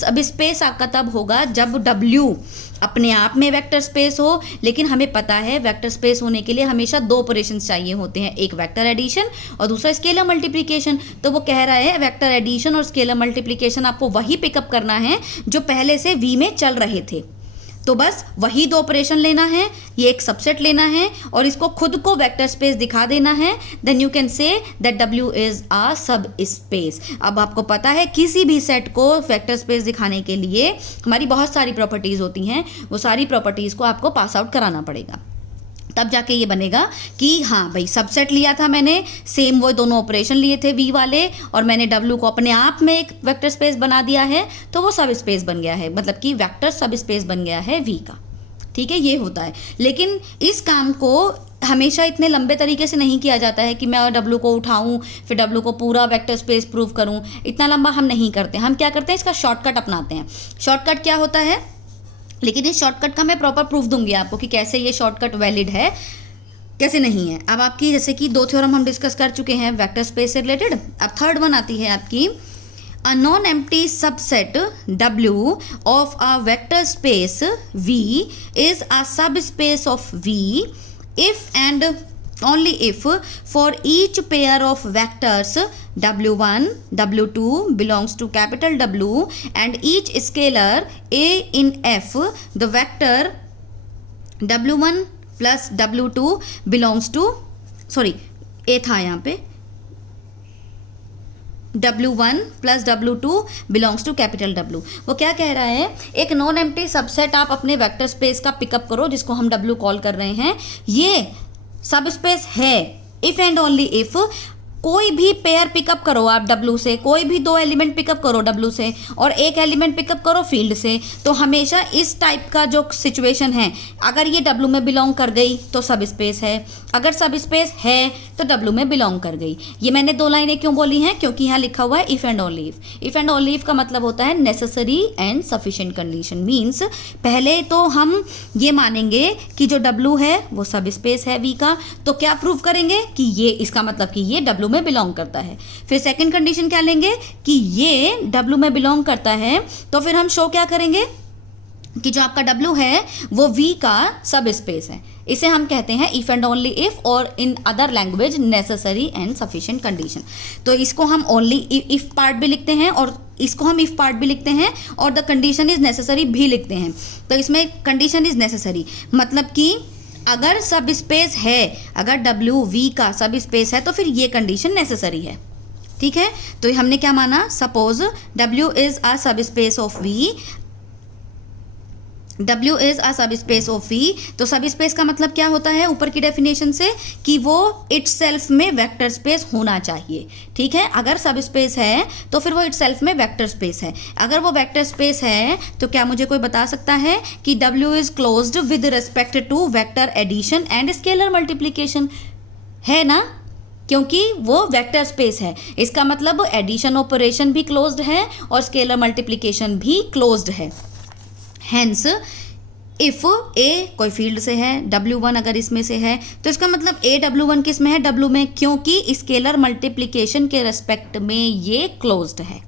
अब space आपका तब होगा जब W अपने आप में वेक्टर स्पेस हो, लेकिन हमें पता है वेक्टर स्पेस होने के लिए हमेशा दो ऑपरेशंस चाहिए होते हैं, एक वेक्टर एडिशन और दूसरा स्केलर मल्टीप्लिकेशन। तो वो कह रहा है वेक्टर एडिशन और स्केलर मल्टीप्लिकेशन आपको वही पिकअप करना है जो पहले से V में चल रहे थे, तो बस वही दो ऑपरेशन लेना है, ये एक सबसेट लेना है और इसको खुद को वेक्टर स्पेस दिखा देना है। Then you can say that W is a subspace. अब आपको पता है किसी भी सेट को वेक्टर स्पेस दिखाने के लिए हमारी बहुत सारी प्रॉपर्टीज़ होती हैं, वो सारी प्रॉपर्टीज़ को आपको पास आउट कराना पड़ेगा, तब जाके ये बनेगा कि हाँ भाई सबसेट लिया था मैंने, सेम वो दोनों ऑपरेशन लिए थे V वाले और मैंने W को अपने आप में एक वेक्टर स्पेस बना दिया है, तो वो सब स्पेस बन गया है, मतलब कि वेक्टर सब स्पेस बन गया है V का। ठीक है, ये होता है। लेकिन इस काम को हमेशा इतने लंबे तरीके से नहीं किया जाता है कि मैं W को उठाऊं फिर W को पूरा वेक्टर स्पेस प्रूव करूं, इतना लंबा हम नहीं करते। हम क्या करते हैं, इसका शॉर्टकट अपनाते हैं। शॉर्टकट क्या होता है, लेकिन इस शॉर्टकट का मैं प्रॉपर प्रूफ दूंगी आपको कि कैसे ये शॉर्टकट वैलिड है, कैसे नहीं है। अब आपकी जैसे कि 2 थ्योरम हम डिस्कस कर चुके हैं वेक्टर स्पेस से रिलेटेड। अब थर्ड वन आती है आपकी, a non-empty subset W of a vector space V is a subspace of V if and only if for each pair of vectors W1, W2 belongs to capital W and each scalar A in F, the vector W1 plus W2 belongs to, sorry A था यहाँ पे, W1 plus W2 belongs to capital W। वो क्या कह रहा है, एक non empty subset आप अपने वेक्टर स्पेस का पिकअप करो जिसको हम W कॉल कर रहे हैं। ये सब स्पेस है इफ़ एंड ओनली इफ़ कोई भी पेयर पिकअप करो आप W से, कोई भी 2 एलिमेंट पिकअप करो W से और 1 एलिमेंट पिकअप करो फील्ड से, तो हमेशा इस टाइप का जो सिचुएशन है, अगर ये W में बिलोंग कर गई तो सब स्पेस है, अगर सब स्पेस है तो W में बिलोंग कर गई। ये मैंने 2 लाइनें क्यों बोली हैं, क्योंकि यहाँ लिखा हुआ है if and only if. If and only if का मतलब होता है necessary and sufficient condition. Means पहले तो हम ये मानेंगे कि जो W है वो सब स्पेस है V का, तो क्या प्रूव करेंगे कि ये, इसका मतलब कि ये W में बिलोंग करता है। फिर सेकंड कंडीशन क्या लेंगे कि ये W में बिलोंग करता है, तो फिर हम शो क्या करेंगे कि जो आपका W है वो V का सब स्पेस है। इसे हम कहते हैं इफ एंड ओनली इफ, और in other language necessary and sufficient condition. तो इसको हम ओनली इफ पार्ट भी लिखते हैं और इसको हम इफ पार्ट भी लिखते हैं और द कंडीशन इज नेसेसरी भी लिखते हैं। तो इसमें कंडीशन इज नेसेसरी मतलब कि अगर सब स्पेस है, अगर W V का सब स्पेस है तो फिर ये कंडीशन नेसेसरी है। ठीक है, तो हमने क्या माना, सपोज W इज अ सब space of V, W is a सब स्पेस ऑफ V। तो सब स्पेस का मतलब क्या होता है ऊपर की डेफिनेशन से, कि वो इटसेल्फ में वेक्टर स्पेस होना चाहिए। ठीक है, अगर सब स्पेस है तो फिर वो इटसेल्फ में वेक्टर स्पेस है। अगर वो वेक्टर स्पेस है तो क्या मुझे कोई बता सकता है कि W is closed with respect to vector addition and scalar multiplication, है ना, क्योंकि वो वेक्टर स्पेस है। इसका मतलब एडिशन ऑपरेशन भी क्लोज्ड है और स्केलर मल्टीप्लिकेशन भी क्लोज्ड है। हैंस इफ़ A कोई फील्ड से है, W1 अगर इसमें से है, तो इसका मतलब A W1 किस में है, W में, क्योंकि स्केलर मल्टीप्लिकेशन के रेस्पेक्ट में ये क्लोज्ड है।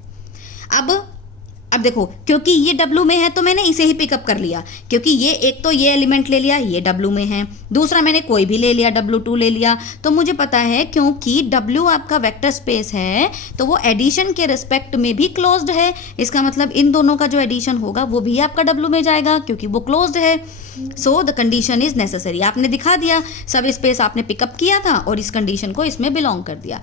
अब देखो, क्योंकि ये W में है तो मैंने इसे ही पिकअप कर लिया, क्योंकि ये एक तो ये एलिमेंट ले लिया, ये W में है, दूसरा मैंने कोई भी ले लिया, W2 ले लिया, तो मुझे पता है क्योंकि W आपका वेक्टर स्पेस है तो वो एडिशन के रिस्पेक्ट में भी क्लोज्ड है। इसका मतलब इन दोनों का जो एडिशन होगा वो भी आपका W में जाएगा क्योंकि वो क्लोज्ड है। So the condition is necessary. आपने दिखा दिया, सब स्पेस आपने पिकअप किया था और इस कंडीशन को इसमें बिलोंग कर दिया।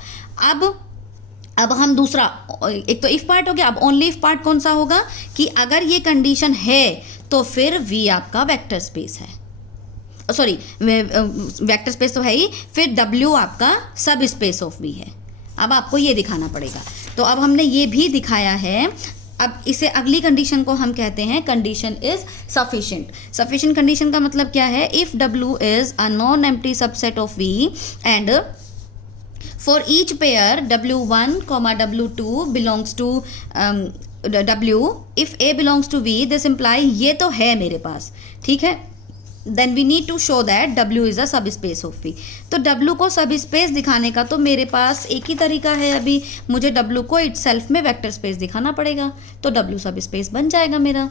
अब हम दूसरा, एक तो इफ पार्ट हो गया, अब ओनली इफ पार्ट कौन सा होगा कि अगर ये कंडीशन है तो फिर V आपका वेक्टर स्पेस है, सॉरी वेक्टर स्पेस तो है ही, फिर W आपका सब स्पेस ऑफ V है। अब आपको ये दिखाना पड़ेगा। तो अब हमने ये भी दिखाया है। अब इसे अगली कंडीशन को हम कहते हैं condition is sufficient. Sufficient condition का मतलब क्या है, if W is a non empty subset of V and for each pair W1, W2 belongs to W, if A belongs to V, this imply ये तो है मेरे पास, ठीक है, then we need to show that W is a subspace of V। तो W को सब space दिखाने का तो मेरे पास एक ही तरीका है, अभी मुझे W को इटसेल्फ में वेक्टर स्पेस दिखाना पड़ेगा, तो W सब स्पेस बन जाएगा मेरा,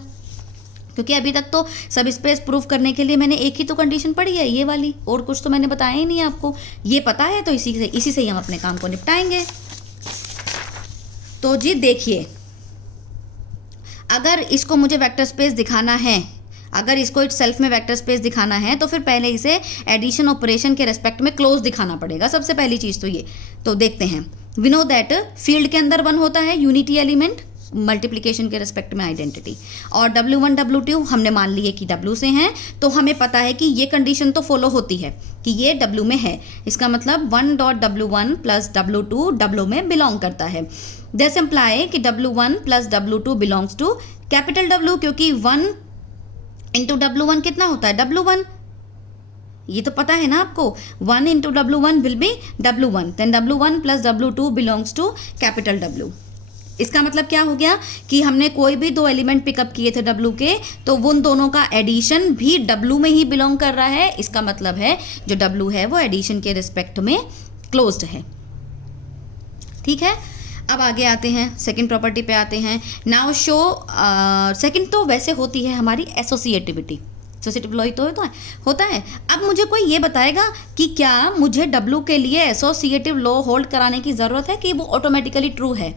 क्योंकि अभी तक तो सब स्पेस प्रूफ करने के लिए मैंने एक ही तो कंडीशन पढ़ी है, ये वाली, और कुछ तो मैंने बताया ही नहीं आपको। ये पता है तो इसी से ही हम अपने काम को निपटाएंगे। तो जी देखिए, अगर इसको मुझे वेक्टर स्पेस दिखाना है, अगर इसको इटसेल्फ में वेक्टर स्पेस दिखाना है तो फिर पहले इसे एडिशन ऑपरेशन के रेस्पेक्ट में क्लोज दिखाना पड़ेगा, सबसे पहली चीज़ तो ये। तो देखते हैं, वी नो दैट फील्ड के अंदर 1 होता है यूनिटी एलिमेंट, मल्टीप्लिकेशन के रेस्पेक्ट में आइडेंटिटी, और W1 W2 हमने मान लिए कि W से हैं, तो हमें पता है कि ये कंडीशन तो फॉलो होती है कि ये W में है। इसका मतलब 1.W1 प्लस W2 W में बिलोंग करता है। दिस इम्प्लाई कि W1 plus W2 belongs to capital W, क्योंकि 1 इंटू W1 कितना होता है W1, ये तो पता है ना आपको, 1 into W1 will be W1, then W1 plus W2 belongs to capital W। इसका मतलब क्या हो गया कि हमने कोई भी दो एलिमेंट पिकअप किए थे W के, तो उन दोनों का एडिशन भी W में ही बिलोंग कर रहा है। इसका मतलब है जो W है वो एडिशन के रिस्पेक्ट में क्लोज्ड है। ठीक है, अब आगे आते हैं, सेकंड प्रॉपर्टी पे आते हैं। नाउ शो, सेकंड तो वैसे होती है हमारी एसोसिएटिविटी, एसोसिएटिव लॉ ही तो होता है। अब मुझे कोई ये बताएगा कि क्या मुझे W के लिए एसोसिएटिव लॉ होल्ड कराने की ज़रूरत है कि वो ऑटोमेटिकली ट्रू है।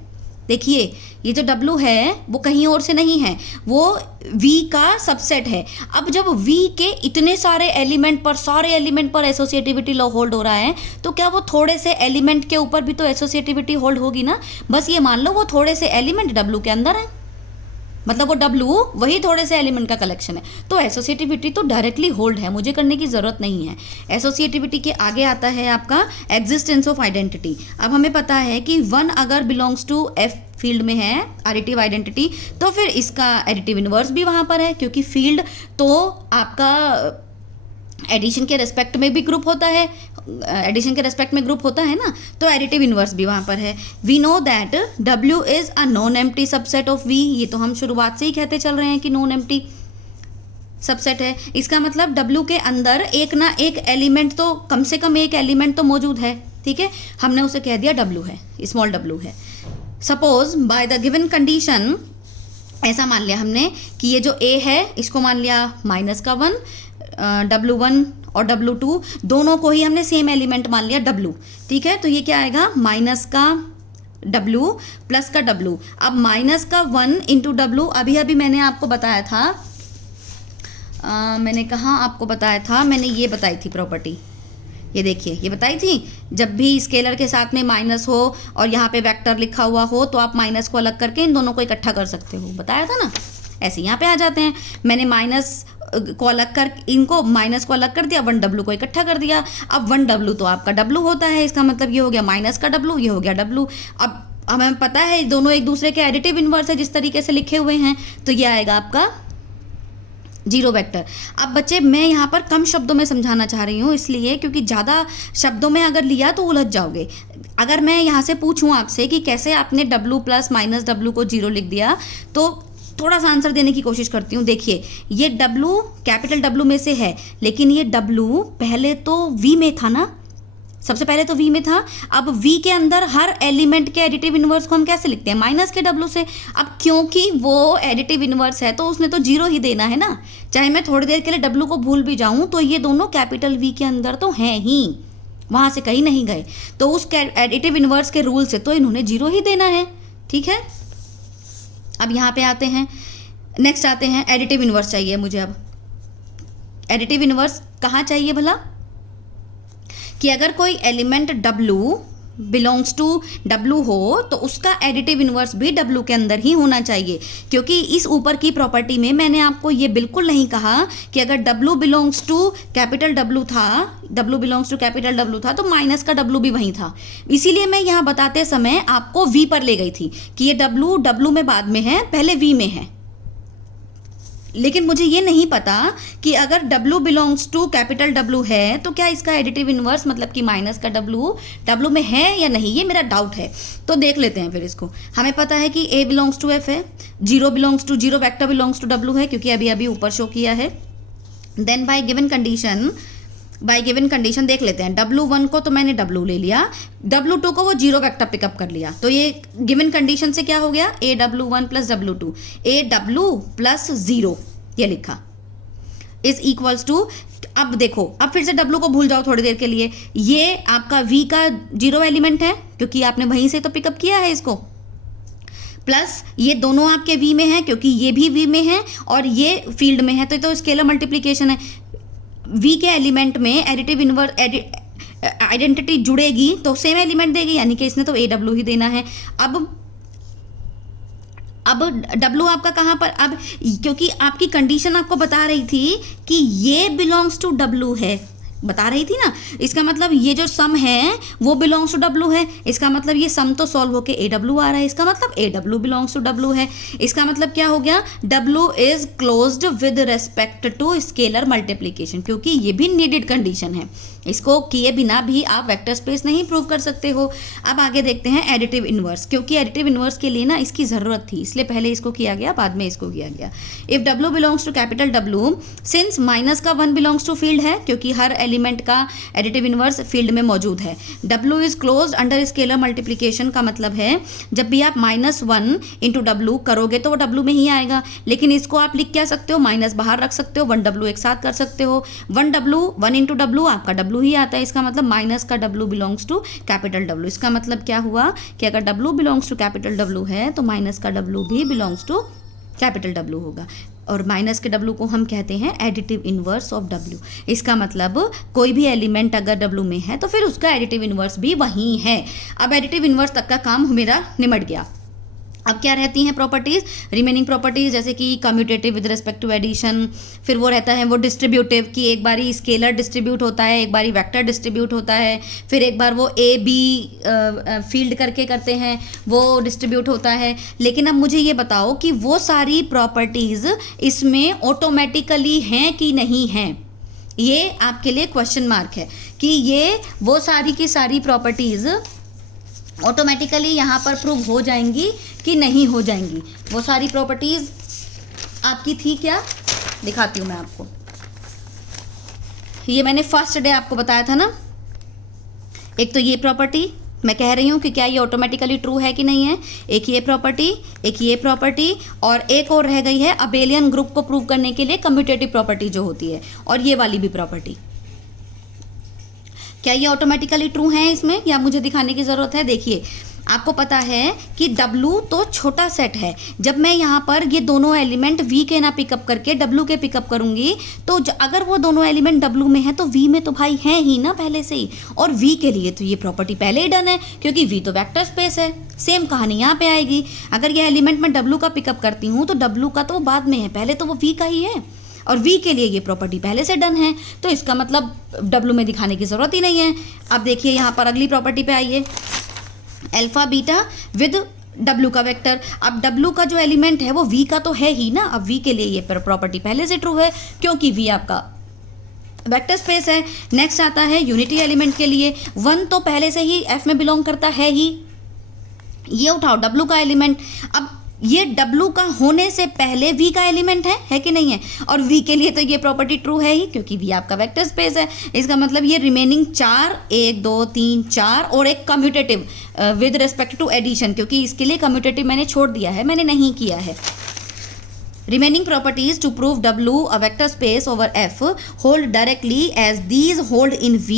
देखिए ये जो W है वो कहीं और से नहीं है, वो V का सबसेट है। अब जब V के इतने सारे एलिमेंट पर एसोसिएटिविटी लॉ होल्ड हो रहा है, तो क्या वो थोड़े से एलिमेंट के ऊपर भी तो एसोसिएटिविटी होल्ड होगी ना। बस ये मान लो वो थोड़े से एलिमेंट W के अंदर है, मतलब वो W वही थोड़े से एलिमेंट का कलेक्शन है, तो एसोसिएटिविटी तो डायरेक्टली होल्ड है, मुझे करने की ज़रूरत नहीं है। एसोसिएटिविटी के आगे आता है आपका एग्जिस्टेंस ऑफ आइडेंटिटी। अब हमें पता है कि 1 अगर बिलोंग्स टू F फील्ड में है एडिटिव आइडेंटिटी, तो फिर इसका एडिटिव इनवर्स भी वहाँ पर है, क्योंकि फील्ड तो आपका एडिशन के रेस्पेक्ट में भी ग्रुप होता है, एडिशन के रेस्पेक्ट में ग्रुप होता है ना, तो एडिटिव इनवर्स भी वहाँ पर है। We know that W is a non empty subset of V, ये तो हम शुरुआत से ही कहते चल रहे हैं कि नॉन एम्प्टी सबसेट है। इसका मतलब W के अंदर एक ना एक एलिमेंट तो, कम से कम एक एलिमेंट तो मौजूद है। ठीक है, हमने उसे कह दिया W है, स्मॉल w है। Suppose by the given condition, ऐसा मान लिया हमने कि ये जो A है इसको मान लिया -1, W1 और W2 दोनों को ही हमने सेम एलिमेंट मान लिया W। ठीक है, तो ये क्या आएगा -W प्लस का W। अब -1 इंटू W, अभी अभी मैंने आपको बताया था, मैंने कहाँ आपको बताया था, मैंने ये बताई थी प्रॉपर्टी, ये देखिए ये बताई थी, जब भी स्केलर के साथ में माइनस हो और यहाँ पे वेक्टर लिखा हुआ हो तो आप माइनस को अलग करके इन दोनों को इकट्ठा कर सकते हो, बताया था ना। ऐसे यहाँ पे आ जाते हैं, मैंने माइनस को अलग कर, इनको माइनस को अलग कर दिया, 1W को इकट्ठा कर दिया। अब 1W तो आपका W होता है, इसका मतलब ये हो गया माइनस का W, ये हो गया W। अब हमें पता है दोनों एक दूसरे के एडिटिव इनवर्स है जिस तरीके से लिखे हुए हैं, तो ये आएगा आपका 0 वेक्टर। अब बच्चे मैं यहाँ पर कम शब्दों में समझाना चाह रही हूँ, इसलिए क्योंकि ज़्यादा शब्दों में अगर लिया तो उलझ जाओगे। अगर मैं यहाँ से पूछूँ आपसे कि कैसे आपने W प्लस -W को 0 लिख दिया, तो थोड़ा सा आंसर देने की कोशिश करती हूँ। देखिए ये W कैपिटल W में से है, लेकिन ये W पहले तो V में था ना, सबसे पहले तो V में था। अब V के अंदर हर एलिमेंट के एडिटिव इनवर्स को हम कैसे लिखते हैं, माइनस के W से। अब क्योंकि वो एडिटिव इनवर्स है तो उसने तो 0 ही देना है ना, चाहे मैं थोड़ी देर के लिए W को भूल भी जाऊँ तो ये दोनों कैपिटल V के अंदर तो हैं ही, वहाँ से कहीं नहीं गए, तो उस एडिटिव इनवर्स के रूल से तो इन्होंने 0 ही देना है। ठीक है, अब यहाँ पे आते हैं, नेक्स्ट आते हैं एडिटिव इनवर्स चाहिए मुझे। अब एडिटिव इनवर्स कहाँ चाहिए भला, कि अगर कोई element W belongs to W हो तो उसका एडिटिव इनवर्स भी W के अंदर ही होना चाहिए, क्योंकि इस ऊपर की प्रॉपर्टी में मैंने आपको ये बिल्कुल नहीं कहा कि अगर W belongs to capital W था, W belongs to capital W था तो माइनस का W भी वहीं था। इसीलिए मैं यहाँ बताते समय आपको V पर ले गई थी कि ये W में बाद में है, पहले V में है। लेकिन मुझे ये नहीं पता कि अगर W belongs to capital W है तो क्या इसका एडिटिव इनवर्स मतलब कि माइनस का W में है या नहीं, ये मेरा डाउट है। तो देख लेते हैं फिर इसको। हमें पता है कि A बिलोंग्स टू F है, 0 वेक्टर बिलोंग्स टू W है, क्योंकि अभी अभी ऊपर शो किया है। देन बाय गिवन कंडीशन देख लेते हैं। W1 को तो मैंने W ले लिया, W2 को वो 0 वेक्टर पिकअप कर लिया, तो ये गिवन कंडीशन से क्या हो गया, AW1 plus W2, AW plus 0 ये लिखा इज इक्वल्स टू। अब देखो, अब फिर से W को भूल जाओ थोड़ी देर के लिए, ये आपका V का 0 एलिमेंट है क्योंकि आपने वहीं से तो पिकअप किया है इसको, प्लस ये दोनों आपके V में है क्योंकि ये भी V में है और ये फील्ड में है, तो स्केलर मल्टीप्लिकेशन है। V के एलिमेंट में एडिटिव इनवर्स आइडेंटिटी जुड़ेगी तो सेम एलिमेंट देगी, यानी कि इसने तो AW ही देना है। अब W आपका कहाँ पर, अब क्योंकि आपकी कंडीशन आपको बता रही थी कि ये बिलोंग्स टू W है, बता रही थी ना, इसका मतलब ये जो सम है वो बिलोंग्स टू डब्लू है, इसका मतलब ये सम तो सॉल्व होके ए डब्लू आ रहा है, इसका मतलब A W belongs to W है। इसका मतलब क्या हो गया, W is closed with respect to scalar multiplication, क्योंकि ये भी नीडेड कंडीशन है, इसको किए बिना भी आप वेक्टर स्पेस नहीं प्रूव कर सकते हो। अब आगे देखते हैं एडिटिव इनवर्स, क्योंकि एडिटिव इनवर्स के लिए ना इसकी ज़रूरत थी, इसलिए पहले इसको किया गया, बाद में इसको किया गया। If W belongs to capital W, since minus का 1 बिलोंग्स टू फील्ड है, क्योंकि हर एलिमेंट का एडिटिव इनवर्स फील्ड में मौजूद है। W is close under scalar multiplication का मतलब है जब भी आप -1 इंटू डब्लू करोगे तो वो डब्लू में ही आएगा, लेकिन इसको आप लिख क्या सकते हो, माइनस बाहर रख सकते हो, 1 डब्लू एक साथ कर सकते हो, 1 डब्लू 1 इंटू डब्लू आपका डब्लू ही आता है, इसका मतलब माइनस का W belongs to capital W. इसका मतलब क्या हुआ कि अगर W belongs to capital W है तो माइनस का डब्लू भी बिलोंग्स टू कैपिटल डब्लू होगा, और माइनस के डब्लू को हम कहते हैं एडिटिव इनवर्स ऑफ डब्लू। इसका मतलब कोई भी एलिमेंट अगर डब्लू में है तो फिर उसका एडिटिव इनवर्स भी वही है। अब एडिटिव इनवर्स तक का काम मेरा निमट गया। अब क्या रहती हैं प्रॉपर्टीज़, रिमेनिंग प्रॉपर्टीज़, जैसे कि commutative with respect to addition, फिर वो रहता है वो डिस्ट्रीब्यूटिव कि एक बारी स्केलर डिस्ट्रीब्यूट होता है, एक बारी वेक्टर डिस्ट्रीब्यूट होता है, फिर एक बार वो ए बी फील्ड करके करते हैं वो डिस्ट्रीब्यूट होता है। लेकिन अब मुझे ये बताओ कि वो सारी प्रॉपर्टीज़ इसमें ऑटोमेटिकली हैं कि नहीं हैं, ये आपके लिए क्वेश्चन मार्क है कि ये वो सारी की सारी प्रॉपर्टीज़ ऑटोमेटिकली यहाँ पर प्रूव हो जाएंगी कि नहीं हो जाएंगी। वो सारी प्रॉपर्टीज़ आपकी थी क्या, दिखाती हूँ मैं आपको। ये मैंने फर्स्ट डे आपको बताया था ना, एक तो ये प्रॉपर्टी मैं कह रही हूँ कि क्या ये ऑटोमेटिकली ट्रू है कि नहीं है, एक ये प्रॉपर्टी, एक ये प्रॉपर्टी, और एक और रह गई है अबेलियन ग्रुप को प्रूव करने के लिए कम्यूटेटिव प्रॉपर्टी जो होती है, और ये वाली भी प्रॉपर्टी। क्या ये ऑटोमेटिकली ट्रू हैं इसमें, या मुझे दिखाने की ज़रूरत है। देखिए आपको पता है कि W तो छोटा सेट है, जब मैं यहाँ पर ये दोनों एलिमेंट V के ना पिकअप करके W के पिकअप करूँगी तो अगर वो दोनों एलिमेंट W में है तो V में तो भाई हैं ही ना पहले से ही, और V के लिए तो ये प्रॉपर्टी पहले ही डन है क्योंकि V तो वेक्टर स्पेस है। सेम कहानी यहाँ पे आएगी, अगर ये एलिमेंट मैं W का पिकअप करती हूँ तो W का तो वो बाद में है, पहले तो वो V का ही है, और V के लिए ये प्रॉपर्टी पहले से डन है, तो इसका मतलब W में दिखाने की ज़रूरत ही नहीं है। अब देखिए यहाँ पर अगली प्रॉपर्टी पे आइए, अल्फा बीटा विद W का वेक्टर। अब W का जो एलिमेंट है वो V का तो है ही ना, अब V के लिए ये प्रॉपर्टी पहले से ट्रू है क्योंकि V आपका वेक्टर स्पेस है। नेक्स्ट आता है यूनिटी एलिमेंट के लिए, 1 तो पहले से ही F में बिलोंग करता है ही, ये उठाओ W का एलिमेंट। अब ये W का होने से पहले V का एलिमेंट है कि नहीं है, और V के लिए तो ये प्रॉपर्टी ट्रू है ही क्योंकि V आपका वेक्टर स्पेस है। इसका मतलब ये रिमेनिंग 4, 1 2 3 4 और एक commutative with respect to addition, क्योंकि इसके लिए कम्यूटेटिव मैंने छोड़ दिया है, मैंने नहीं किया है। Remaining properties to prove W a vector space over F hold directly as these hold in V,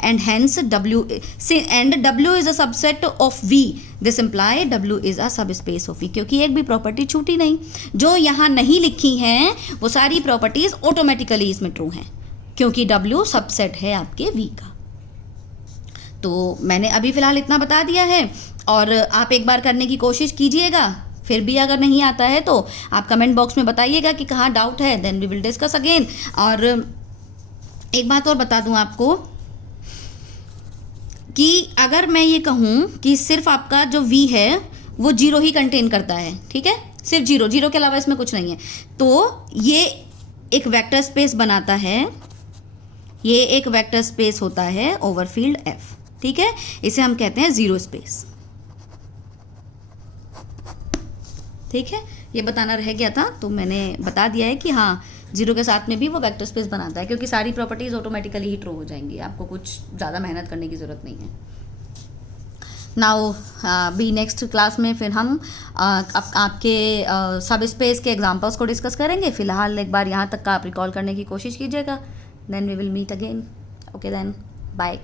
and hence W is a subset of V. This imply W is a subspace of V, क्योंकि एक भी property छूटी नहीं, जो यहाँ नहीं लिखी हैं वो सारी प्रॉपर्टीज ऑटोमेटिकली इसमें ट्रू हैं क्योंकि W सबसेट है आपके V का। तो मैंने अभी फ़िलहाल इतना बता दिया है, और आप एक बार करने की कोशिश कीजिएगा, फिर भी अगर नहीं आता है तो आप कमेंट बॉक्स में बताइएगा कि कहाँ डाउट है, then we will discuss again. और एक बात और बता दूं आपको कि अगर मैं ये कहूँ कि सिर्फ आपका जो V है वो 0 ही कंटेन करता है, ठीक है, सिर्फ 0 के अलावा इसमें कुछ नहीं है, तो ये एक वेक्टर स्पेस बनाता है, ये एक वेक्टर स्पेस होता है ओवर फील्ड F, ठीक है, इसे हम कहते हैं ज़ीरो स्पेस। ठीक है, ये बताना रह गया था तो मैंने बता दिया है कि हाँ 0 के साथ में भी वो वेक्टर स्पेस बनाता है, क्योंकि सारी प्रॉपर्टीज़ ऑटोमेटिकली ही ट्रू हो जाएंगी, आपको कुछ ज़्यादा मेहनत करने की ज़रूरत नहीं है। नाउ भी नेक्स्ट क्लास में फिर हम आपके सब स्पेस के एग्जांपल्स को डिस्कस करेंगे। फ़िलहाल एक बार यहाँ तक का आप रिकॉल करने की कोशिश कीजिएगा, then we will meet again. Okay then, bye.